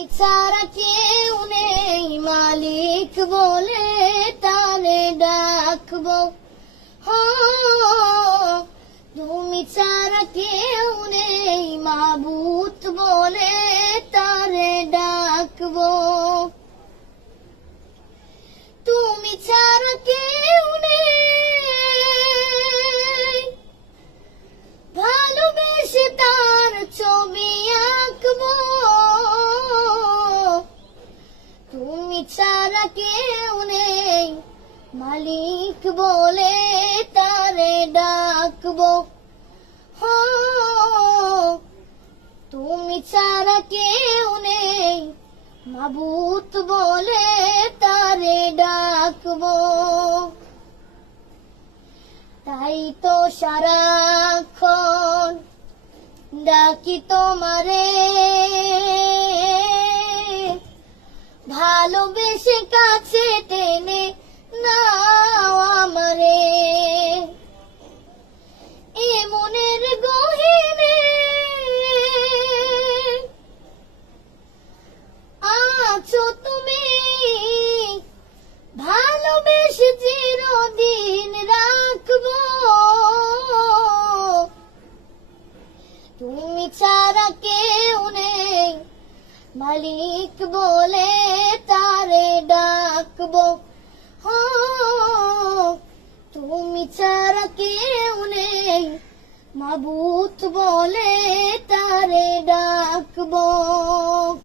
তুমি ছাড়া কেউ নেই মালিক বলে তারে ডাকবো। তুমি ছাড়া কেউ নেই মাবুদ বলে তারে ডাকবো। তুমি ছাড়া কেউ নেই ভালোবেসে তার ছবি আঁকবো। তুমি ছাড়া কেউ নেই মালিক বলে তারে ডাকবো। তুমি ছাড়া কেউ নেই মাবুদ বলে তারে ডাকবো। তাই তো সারাক্ষণ ডাকি তোমারে, ভালোবেসে কাছে টেনে নাও আমারে। এ মনের গহীনে আছো তুমি, ভালোবেসে চিরদিন রাখবো। তুমি ছাড়া কেউ নেই মালিক বলে তারে ডাকবো। তুমি ছাড়া কেউ নেই মাবুদ বলে তারে ডাকবো।